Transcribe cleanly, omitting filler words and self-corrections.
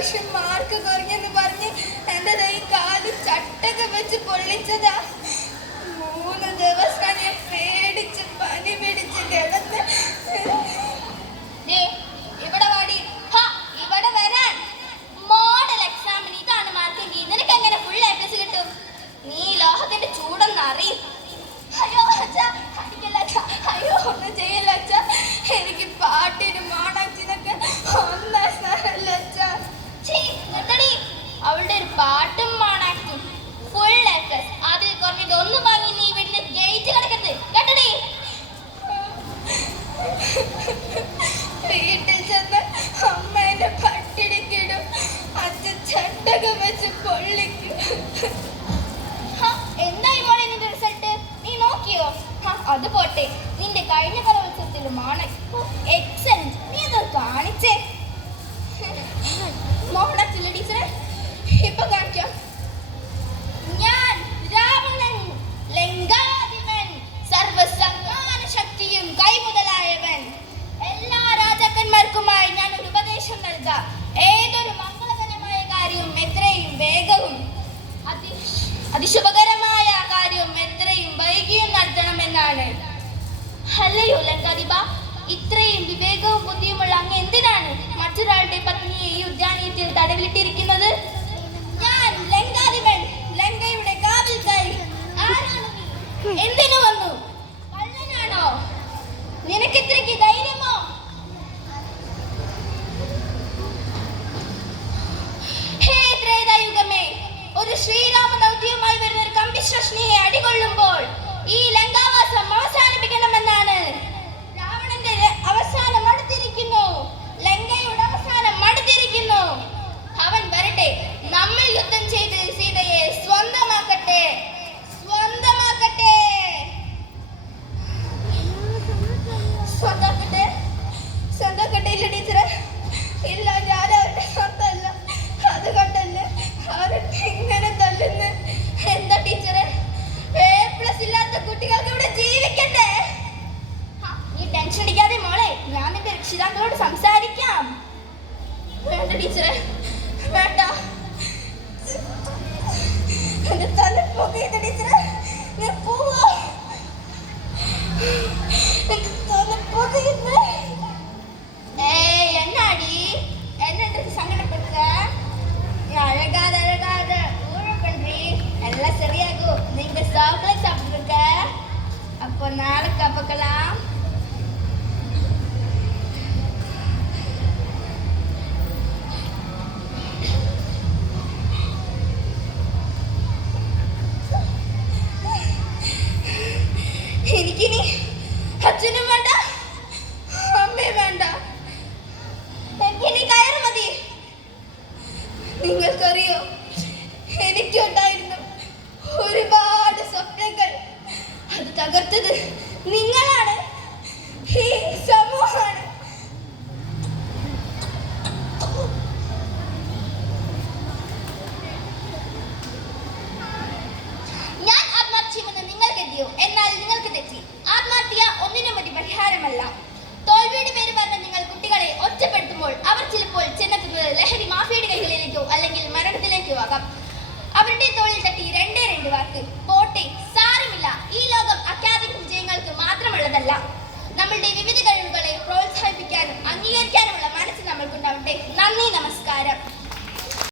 പ്രാവശ്യം മാർക്ക് കുറഞ്ഞെന്ന് പറഞ്ഞ് എൻ്റെ കൈ കാല് ചട്ടക വെച്ച് പൊള്ളിച്ചതാ. 3 ദിവസം ഞാൻ പേടിച്ച് പനി പിടിച്ച് കിടന്ന്. ഇവിടെ വാടി, ഇവിടെ വരാൻ. മോഡൽ എക്സാമിന് ഇതാണ് മാർക്കെങ്കിൽ നിനക്ക് എങ്ങനെ ഫുൾ എ പ്ലസ് കിട്ടും? നീ ലോഹത്തിന്റെ ചൂടൊന്നും അറിയും. അയ്യോ അച്ഛാ, അടിക്കല്ല അച്ഛാ, അയ്യോ ഒന്നും ചെയ്യില്ല അച്ഛാ. എനിക്ക് പാട്ടിനും മോണാക്ടിനൊക്കെ 1 സ്ഥാനമല്ല അച്ഛാ. അവളുടെ ഒരു പാട്ടും മോണാക്ടും ഫുൾ എ പ്ലസ്. അതിൽ കുറഞ്ഞത് ഒന്ന് വാങ്ങി നീ വീടിന്റെ ഗേറ്റ് കിടക്കരുത് കേട്ടടി. വീട്ടിൽ ചെന്ന് അമ്മ എന്നെ പട്ടിണിക്കിടും, അച്ഛൻ ചട്ടകം വെച്ച് പൊള്ളിക്കും. എന്തായി മോളെ നിന്റെ റിസൾട്ട്? നീ നോക്കിയോ? അത് പോട്ടെ, നിന്റെ കഴിഞ്ഞ കലോത്സവത്തിലും എക്സലന്റ്. നീ അത് കാണിച്ചേ. മോണാക്ടില്ല ടീച്ചറെ, ഇപ്പൊ കാണിക്കാം. ഞാൻ രാവണൻ, ലങ്കാധിപൻ, സർവസംഹാര ശക്തിയും കൈമുതലായവൻ. എല്ലാ രാജാക്കന്മാർക്കുമായി ഞാൻ ഒരു ഉപദേശം നൽകാം. ഏതൊരു മംഗളകരമായ കാര്യവും എത്രയും വേഗവും അതിശുഭകരമായ കാര്യവും എത്രയും വൈകിയും നടത്തണമെന്നാണ്. അല്ലയോ ലങ്കാധിപ, ഇത്രയും വിവേകവും ബുദ്ധിയുമുള്ള അങ്ങ് എന്തിനാണ് മറ്റൊരാളുടെ പത്നിയെ ഈ ഉദ്യാനത്തിൽ തടവിലിട്ടിരിക്കുന്നത്? ഞാൻ ലങ്കാധിപൻ, ലങ്കയുടെ കാവൽക്കാരി. ആരാണ് നീ? എന്തിനു വന്നു? കള്ളനാണോ? നിനക്ക് ഇത്രയ്ക്ക് ധൈര്യമോ? ഹേ ത്രേതായുഗമേ, ഒരു ശ്രീരാമ ദൗത്യവുമായി വരുന്ന ഒരു കമ്പിശ്രഷ്ണിയെ അടികൊള്ളുമ്പോൾ ഈ ലങ്കാവാസം അവസാനിപ്പിക്കണമെന്നാണ്. രാവണന്റെ അവസാനം അടുത്തിരിക്കുന്നു, ലങ്കയുടെ അവസാനം അടുത്തിരിക്കുന്നു. അവൻ വരട്ടെ, നമ്മൾ യുദ്ധം ചെയ്ത് സീതയെ സ്വന്തമാക്കട്ടെ, സ്വന്തമാക്കട്ടെ. സ്വന്തമാക്കട്ടെ? സ്വന്തമാക്കട്ടെ ഇല്ല ടീച്ചറെ, ഇല്ല, ഞാൻ അവരുടെ സ്വന്തമല്ല. അതുകൊണ്ടല്ലേ അവരൊക്കെ ഇങ്ങനെ തല്ലുന്നു. എന്താ ടീച്ചറെ, A+ ഇല്ലാത്ത കുട്ടികൾക്ക് ഇവിടെ ജീവിക്കട്ടെ? നീ ടെൻഷൻ അടിക്കാതെ മോളെ, ഞാൻ നിന്റെ രക്ഷിതാക്കളോട് സംസാരിക്കാം. വേണ്ട ടീച്ചറെ, വേണ്ട. എന്റെ തല പൊതിയുന്ന ടീച്ചറെ, ഞാൻ പോവാ. എന്റെ തല പൊതിയുന്ന. എന്നാടി என்ன சங்கடப்படுற? அழகாத ஊழ பண்றி, எல்லாம் சரியாகும். நீங்க சாக்லேட் சாப்பிட்டுருக்க, அப்போ நாளைக்கு பார்க்கலாம். എനിക്കിനി അച്ഛനും വേണ്ട, അമ്മയും വേണ്ട, എനിക്കിനി കയറ് മതി. നിങ്ങൾക്കറിയോ, എനിക്കുണ്ടായിരുന്നു ഒരുപാട് സ്വപ്നങ്ങൾ. അത് തകർത്തത് നിങ്ങളാണ്.